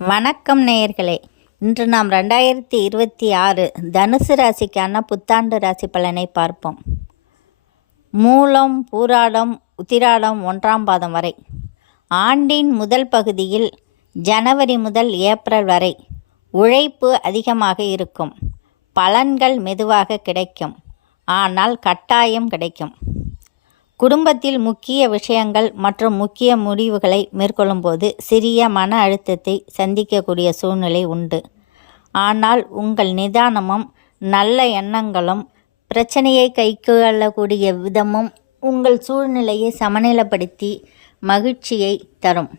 வணக்கம் நேயர்களே. இன்று நாம் 2026 தனுசு ராசிக்கான புத்தாண்டு ராசி பலனை பார்ப்போம். மூலம், பூராடம், உத்திராடம் 1ஆம் பாதம் வரை. ஆண்டின் முதல் பகுதியில் ஜனவரி முதல் ஏப்ரல் வரை உழைப்பு அதிகமாக இருக்கும். பலன்கள் மெதுவாக கிடைக்கும், ஆனால் கட்டாயம் கிடைக்கும். குடும்பத்தில் முக்கிய விஷயங்கள் மற்றும் முக்கிய முடிவுகளை மேற்கொள்ளும்போது சிறிய மன அழுத்தத்தை சந்திக்கக்கூடிய சூழ்நிலை உண்டு. ஆனால் உங்கள் நிதானமும் நல்ல எண்ணங்களும் பிரச்சனையை கைக்கொள்ளக்கூடிய விதமும் உங்கள் சூழ்நிலையை சமநிலைப்படுத்தி மகிழ்ச்சியை தரும்.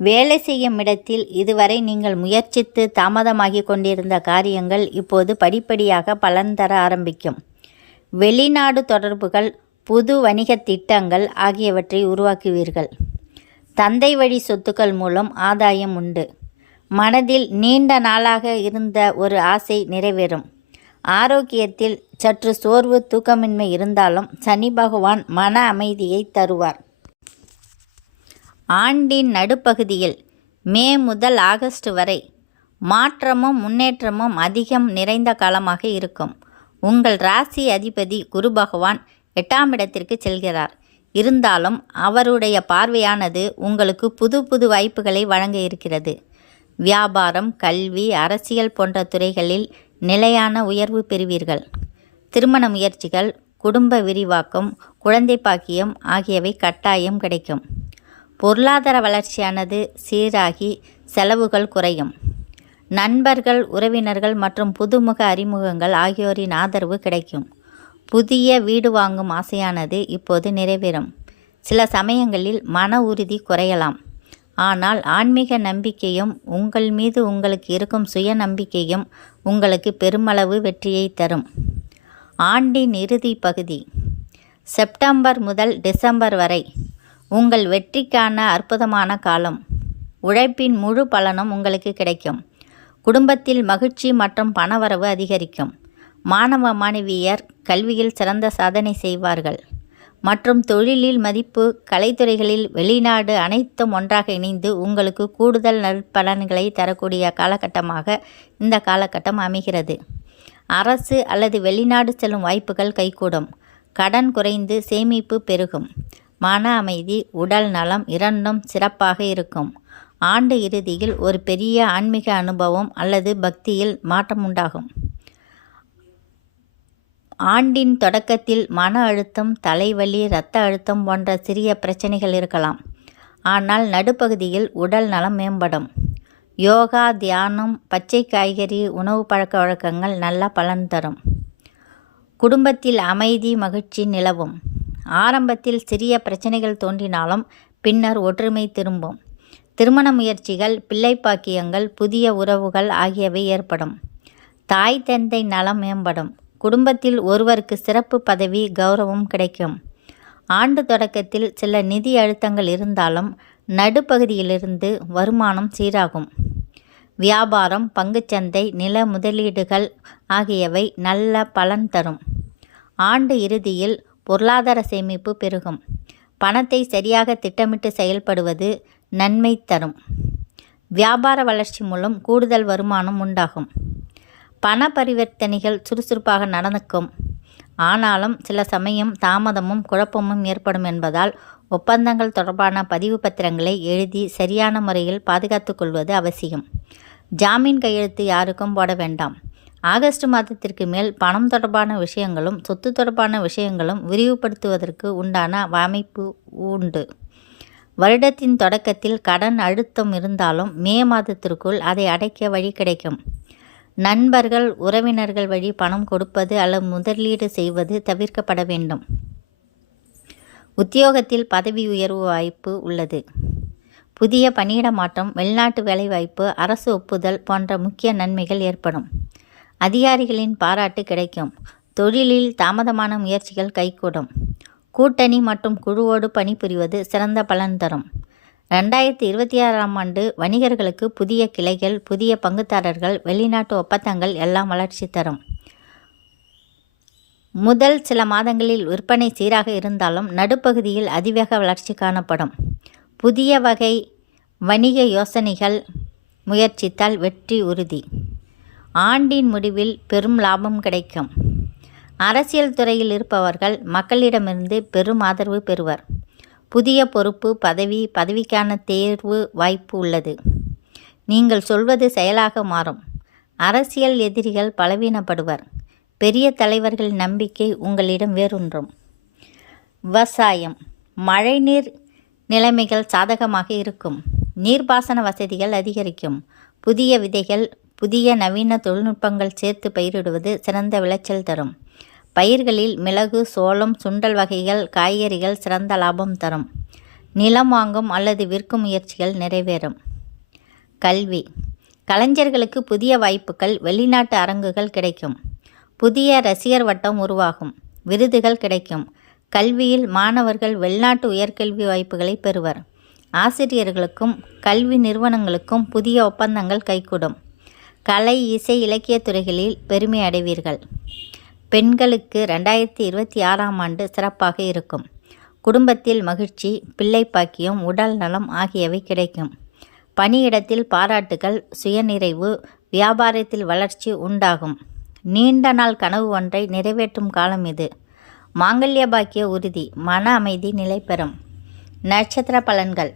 வேலை செய்யும் இடத்தில் இதுவரை நீங்கள் முயற்சித்து தாமதமாகி கொண்டிருந்த காரியங்கள் இப்போது படிப்படியாக பலன் தர ஆரம்பிக்கும். வெளிநாடு தொடர்புகள், புது வணிக திட்டங்கள் ஆகியவற்றை உருவாக்குவீர்கள். தந்தை வழி சொத்துக்கள் மூலம் ஆதாயம் உண்டு. மனதில் நீண்ட நாளாக இருந்த ஒரு ஆசை நிறைவேறும். ஆரோக்கியத்தில் சற்று சோர்வு, தூக்கமின்மை இருந்தாலும் சனி பகவான் மன அமைதியை தருவார். ஆண்டின் நடுப்பகுதியில் மே முதல் ஆகஸ்ட் வரை மாற்றமும் முன்னேற்றமும் அதிகம் நிறைந்த காலமாக இருக்கும். உங்கள் ராசி அதிபதி குரு பகவான் 8ஆம் இடத்திற்கு செல்கிறார். இருந்தாலும் அவருடைய பார்வையானது உங்களுக்கு புது புது வாய்ப்புகளை வழங்க இருக்கிறது. வியாபாரம், கல்வி, அரசியல் போன்ற துறைகளில் நிலையான உயர்வு பெறுவீர்கள். திருமண முயற்சிகள், குடும்ப விரிவாக்கம், குழந்தை பாக்கியம் ஆகியவை கட்டாயம் கிடைக்கும். பொருளாதார வளர்ச்சியானது சீராகி செலவுகள் குறையும். நண்பர்கள், உறவினர்கள் மற்றும் புதுமுக அறிமுகங்கள் ஆகியோரின் ஆதரவு கிடைக்கும். புதிய வீடு வாங்கும் ஆசையானது இப்போது நிறைவேறும். சில சமயங்களில் மன உறுதி குறையலாம். ஆனால் ஆன்மீக நம்பிக்கையும் உங்கள் மீது உங்களுக்கு இருக்கும் சுய நம்பிக்கையும் உங்களுக்கு பெருமளவு வெற்றியை தரும். ஆண்டின் இறுதி பகுதி செப்டம்பர் முதல் டிசம்பர் வரை உங்கள் வெற்றிக்கான அற்புதமான காலம். உழைப்பின் முழு பலனும் உங்களுக்கு கிடைக்கும். குடும்பத்தில் மகிழ்ச்சி மற்றும் பணவரவு அதிகரிக்கும். மாணவ மாணவியர் கல்வியில் சிறந்த சாதனை செய்வார்கள் மற்றும் தொழிலில் மதிப்பு, கலைத்துறைகளில் வெளிநாடு அனைத்தும் ஒன்றாக இணைந்து உங்களுக்கு கூடுதல் நற்பலன்களை தரக்கூடிய காலகட்டமாக இந்த காலகட்டம் அமைகிறது. அரசு அல்லது வெளிநாடு செல்லும் வாய்ப்புகள் கைகூடும். கடன் குறைந்து சேமிப்பு பெருகும். மன அமைதி, உடல் நலம் இரண்டும் சிறப்பாக இருக்கும். ஆண்டு இறுதியில் ஒரு பெரிய ஆன்மீக அனுபவம் அல்லது பக்தியில் மாற்றம் உண்டாகும். ஆண்டின் தொடக்கத்தில் மன அழுத்தம், தலைவலி, இரத்த அழுத்தம் போன்ற சிறிய பிரச்சனைகள் இருக்கலாம். ஆனால் நடுப்பகுதியில் உடல் நலம் மேம்படும். யோகா, தியானம், பச்சை காய்கறி உணவு பழக்க வழக்கங்கள் நல்ல பலன் தரும். குடும்பத்தில் அமைதி, மகிழ்ச்சி நிலவும். ஆரம்பத்தில் சிறிய பிரச்சனைகள் தோன்றினாலும் பின்னர் ஒற்றுமை திரும்பும். திருமண முயற்சிகள், பிள்ளை பாக்கியங்கள், புதிய உறவுகள் ஆகியவை ஏற்படும். தாய் தந்தை நலம் மேம்படும். குடும்பத்தில் ஒருவருக்கு சிறப்பு பதவி, கௌரவம் கிடைக்கும். ஆண்டு தொடக்கத்தில் சில நிதி அழுத்தங்கள் இருந்தாலும் நடுப்பகுதியிலிருந்து வருமானம் சீராகும். வியாபாரம், பங்குச்சந்தை, நில முதலீடுகள் ஆகியவை நல்ல பலன் தரும். ஆண்டு இறுதியில் பொருளாதார சேமிப்பு பெருகும். பணத்தை சரியாக திட்டமிட்டு செயல்படுவது நன்மை தரும். வியாபார வளர்ச்சி மூலம் கூடுதல் வருமானம் உண்டாகும். பண பரிவர்த்தனைகள் சுறுசுறுப்பாக நடக்கும். ஆனாலும் சில சமயம் தாமதமும் குழப்பமும் ஏற்படும் என்பதால் ஒப்பந்தங்கள் தொடர்பான பதிவு பத்திரங்களை எழுதி சரியான முறையில் பாதுகாத்து கொள்வது அவசியம். ஜாமீன் கையெழுத்து யாருக்கும் போட வேண்டாம். ஆகஸ்ட் மாதத்திற்கு மேல் பணம் தொடர்பான விஷயங்களும் சொத்து தொடர்பான விஷயங்களும் விரிவுபடுத்துவதற்கு உண்டான அமைப்பு உண்டு. வருடத்தின் தொடக்கத்தில் கடன் அழுத்தம் இருந்தாலும் மே மாதத்திற்குள் அதை அடைக்க வழி கிடைக்கும். நண்பர்கள், உறவினர்கள் வழி பணம் கொடுப்பது அல்லது முதலீடு செய்வது தவிர்க்கப்பட வேண்டும். உத்தியோகத்தில் பதவி உயர்வு வாய்ப்பு உள்ளது. புதிய பணியிட மாற்றம், வெளிநாட்டு வேலைவாய்ப்பு, அரசு ஒப்புதல் போன்ற முக்கிய நன்மைகள் ஏற்படும். அதிகாரிகளின் பாராட்டு கிடைக்கும். தொழிலில் தாமதமான முயற்சிகள் கைகூடும். கூட்டணி மற்றும் குழுவோடு பணிபுரிவது சிறந்த பலன் தரும். 2026ஆம் ஆண்டு வணிகர்களுக்கு புதிய கிளைகள், புதிய பங்குதாரர்கள், வெளிநாட்டு ஒப்பந்தங்கள் எல்லாம் வளர்ச்சி தரும். முதல் சில மாதங்களில் விற்பனை சீராக இருந்தாலும் நடுப்பகுதியில் அதிவேக வளர்ச்சி காணப்படும். புதிய வகை வணிக யோசனைகள் முயற்சித்தால் வெற்றி உறுதி. ஆண்டின் முடிவில் பெரும் லாபம் கிடைக்கும். அரசியல் துறையில் இருப்பவர்கள் மக்களிடமிருந்து பெரும் ஆதரவு பெறுவர். புதிய பொறுப்பு, பதவிக்கான தேர்வு வாய்ப்பு உள்ளது. நீங்கள் சொல்வது செயலாக மாறும். அரசியல் எதிரிகள் பலவீனப்படுவர். பெரிய தலைவர்களின் நம்பிக்கை உங்களிடம் வேரூன்றும். விவசாயம். மழைநீர் நிலைமைகள் சாதகமாக இருக்கும். நீர்ப்பாசன வசதிகள் அதிகரிக்கும். புதிய விதைகள், புதிய நவீன தொழில்நுட்பங்கள் சேர்த்து பயிரிடுவது சிறந்த விளைச்சல் தரும். பயிர்களில் மிளகு, சோளம், சுண்டல் வகைகள், காய்கறிகள் சிறந்த லாபம் தரும். நிலம் வாங்கும் அல்லது விற்கும் முயற்சிகள் நிறைவேறும். கல்வி. கலைஞர்களுக்கு புதிய வாய்ப்புகள், வெளிநாட்டு அரங்குகள் கிடைக்கும். புதிய ரசிகர் வட்டம் உருவாகும். விருதுகள் கிடைக்கும். கல்வியில் மாணவர்கள் வெளிநாட்டு உயர்கல்வி வாய்ப்புகளை பெறுவர். ஆசிரியர்களுக்கும் கல்வி நிறுவனங்களுக்கும் புதிய ஒப்பந்தங்கள் கைகூடும். கலை, இசை, இலக்கிய துறைகளில் பெருமை அடைவீர்கள். பெண்களுக்கு 2026ஆம் ஆண்டு சிறப்பாக இருக்கும். குடும்பத்தில் மகிழ்ச்சி, பிள்ளை பாக்கியம், உடல் நலம் ஆகியவை கிடைக்கும். பணியிடத்தில் பாராட்டுகள், சுயநிறைவு, வியாபாரத்தில் வளர்ச்சி உண்டாகும். நீண்ட நாள் கனவு ஒன்றை நிறைவேற்றும் காலம் இது. மாங்கல்ய பாக்கிய உறுதி, மன அமைதி நிலை பெறும். நட்சத்திர பலன்கள்.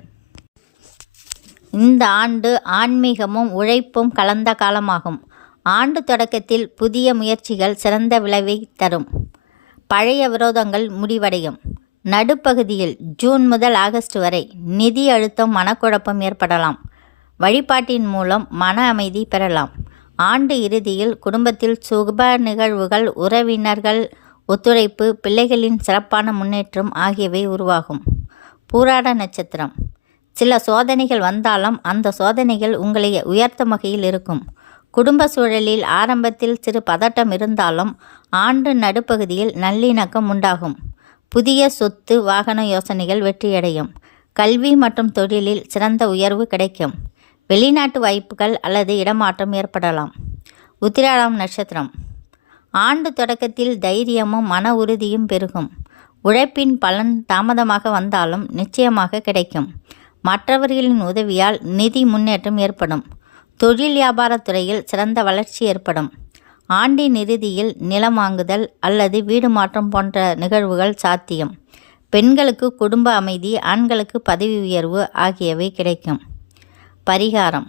இந்த ஆண்டு ஆன்மீகமும் உழைப்பும் கலந்த காலமாகும். ஆண்டு தொடக்கத்தில் புதிய முயற்சிகள் சிறந்த விளைவை தரும். பழைய விரோதங்கள் முடிவடையும். நடுப்பகுதியில் ஜூன் முதல் ஆகஸ்ட் வரை நிதி அழுத்தம், மனக்குழப்பம் ஏற்படலாம். வழிபாட்டின் மூலம் மன அமைதி பெறலாம். ஆண்டு இறுதியில் குடும்பத்தில் சுப நிகழ்வுகள், உறவினர்கள் ஒத்துழைப்பு, பிள்ளைகளின் சிறப்பான முன்னேற்றம் ஆகியவை உருவாகும். பூராட நட்சத்திரம். சில சோதனைகள் வந்தாலும் அந்த சோதனைகள் உங்களை உயர்த்தும் வகையில் இருக்கும். குடும்ப சூழலில் ஆரம்பத்தில் சிறு பதட்டம் இருந்தாலும் ஆண்டு நடுப்பகுதியில் நல்லிணக்கம் உண்டாகும். புதிய சொத்து, வாகன யோசனைகள் வெற்றியடையும். கல்வி மற்றும் தொழிலில் சிறந்த உயர்வு கிடைக்கும். வெளிநாட்டு வாய்ப்புகள் அல்லது இடமாற்றம் ஏற்படலாம். உத்திராடம் நட்சத்திரம். ஆண்டு தொடக்கத்தில் தைரியமும் மன உறுதியும் பெருகும். உழைப்பின் பலன் தாமதமாக வந்தாலும் நிச்சயமாக கிடைக்கும். மற்றவர்களின் உதவியால் நிதி முன்னேற்றம் ஏற்படும். தொழில் வியாபாரத் துறையில் சிறந்த வளர்ச்சி ஏற்படும். ஆண்டின் இறுதியில் நிலம் வாங்குதல் அல்லது வீடு மாற்றம் போன்ற நிகழ்வுகள் சாத்தியம். பெண்களுக்கு குடும்ப அமைதி, ஆண்களுக்கு பதவி உயர்வு ஆகியவை கிடைக்கும். பரிகாரம்.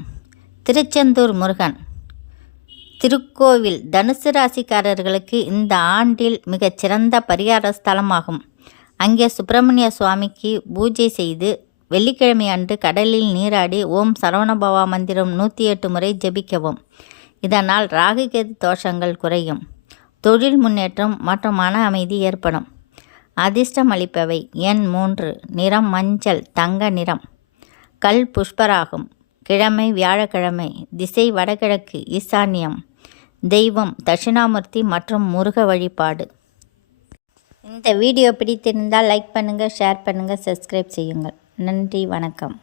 திருச்செந்தூர் முருகன் திருக்கோவில் தனுசு ராசிக்காரர்களுக்கு இந்த ஆண்டில் மிகச்சிறந்த பரிகார ஸ்தலமாகும். அங்கே சுப்பிரமணிய சுவாமிக்கு பூஜை செய்து வெள்ளிக்கிழமை அன்று கடலில் நீராடி ஓம் சரவணபவா மந்திரம் 108 முறை ஜெபிக்கவும். இதனால் ராகுகேது தோஷங்கள் குறையும். தொழில் முன்னேற்றம் மற்றும் மன அமைதி ஏற்படும். அதிர்ஷ்டம் அளிப்பவை எண் 3, நிறம் மஞ்சள், தங்க நிறம், கல் புஷ்பராகும், கிழமை வியாழக்கிழமை, திசை வடகிழக்கு, ஈசான்யம், தெய்வம் தட்சிணாமூர்த்தி மற்றும் முருக வழிபாடு. இந்த வீடியோ பிடித்திருந்தால் லைக் பண்ணுங்கள், ஷேர் பண்ணுங்கள், சப்ஸ்கிரைப் செய்யுங்கள். நன்றி, வணக்கம்.